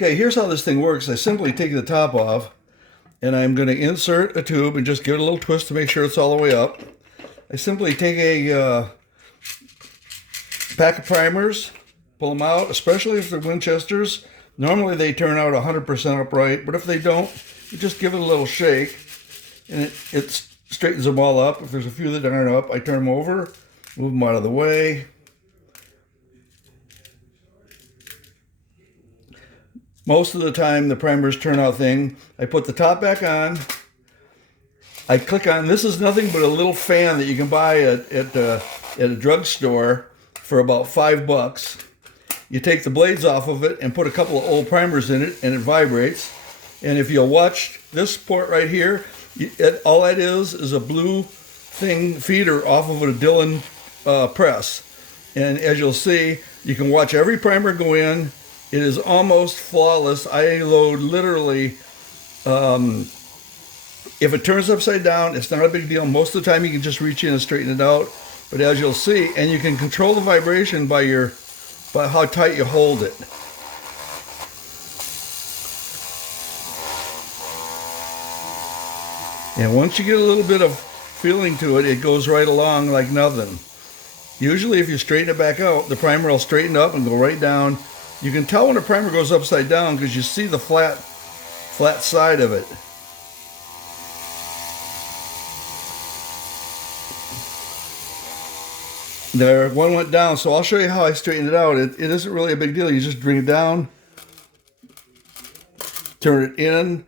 Okay, here's how this thing works. I simply take the top off, and I'm going to insert a tube and just give it a little twist to make sure it's all the way up. I simply take a pack of primers, pull them out, especially if they're Winchesters. Normally they turn out 100% upright, but if they don't, you just give it a little shake, and it straightens them all up. If there's a few that aren't up, I turn them over, move them out of the way. Most of the time, the primers turn out thing. I put the top back on. I click on, this is nothing but a little fan that you can buy at a drugstore for about $5. You take the blades off of it and put a couple of old primers in it, and it vibrates. And if you'll watch this port right here, all that is a blue thing feeder off of a Dillon press. And as you'll see, you can watch every primer go in. It is almost flawless. I load literally, if it turns upside down, it's not a big deal. Most of the time you can just reach in and straighten it out. But as you'll see, and you can control the vibration by how tight you hold it. And once you get a little bit of feeling to it, it goes right along like nothing. Usually if you straighten it back out, the primer will straighten up and go right down. You can tell when a primer goes upside down because you see the flat side of it. There, one went down, so I'll show you how I straighten it out. It isn't really a big deal. You just bring it down, turn it in.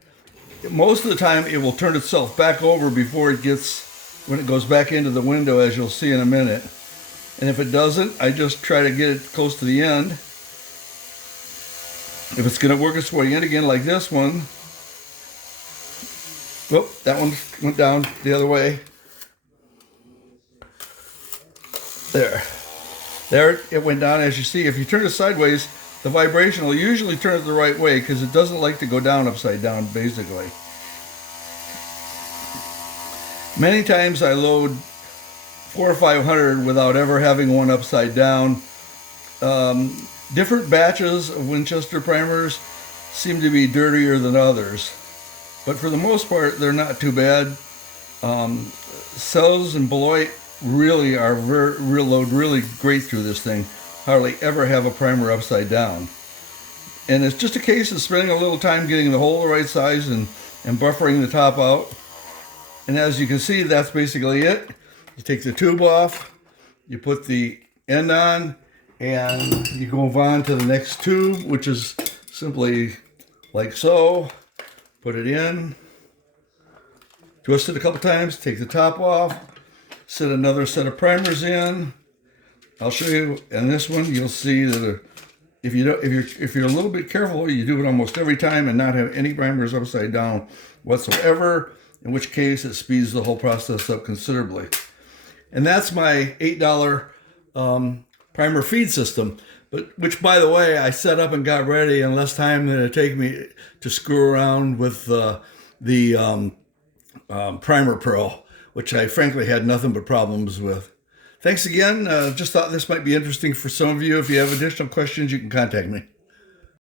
Most of the time, it will turn itself back over before when it goes back into the window, as you'll see in a minute. And if it doesn't, I just try to get it close to the end. If it's going to work its way in again like this one, whoop, that one went down the other way. There it went down. As you see, if you turn it sideways, the vibration will usually turn it the right way because it doesn't like to go down upside down, basically. Many times I load 400 or 500 without ever having one upside down. Different batches of Winchester primers seem to be dirtier than others, but for the most part, they're not too bad. Sells and Beloit really are load really great through this thing. Hardly ever have a primer upside down. And it's just a case of spending a little time getting the hole the right size and buffering the top out. And as you can see, that's basically it. You take the tube off, you put the end on, and you move on to the next tube, which is simply like so. Put it in, twist it a couple times, take the top off, set another set of primers in. I'll show you in this one. You'll see that if you're a little bit careful, you do it almost every time and not have any primers upside down whatsoever, in which case it speeds the whole process up considerably. And that's my $8 primer feed system, which, by the way, I set up and got ready in less time than it take me to screw around with the Primer Pro, which I frankly had nothing but problems with. Thanks again. Just thought this might be interesting for some of you. If you have additional questions, you can contact me.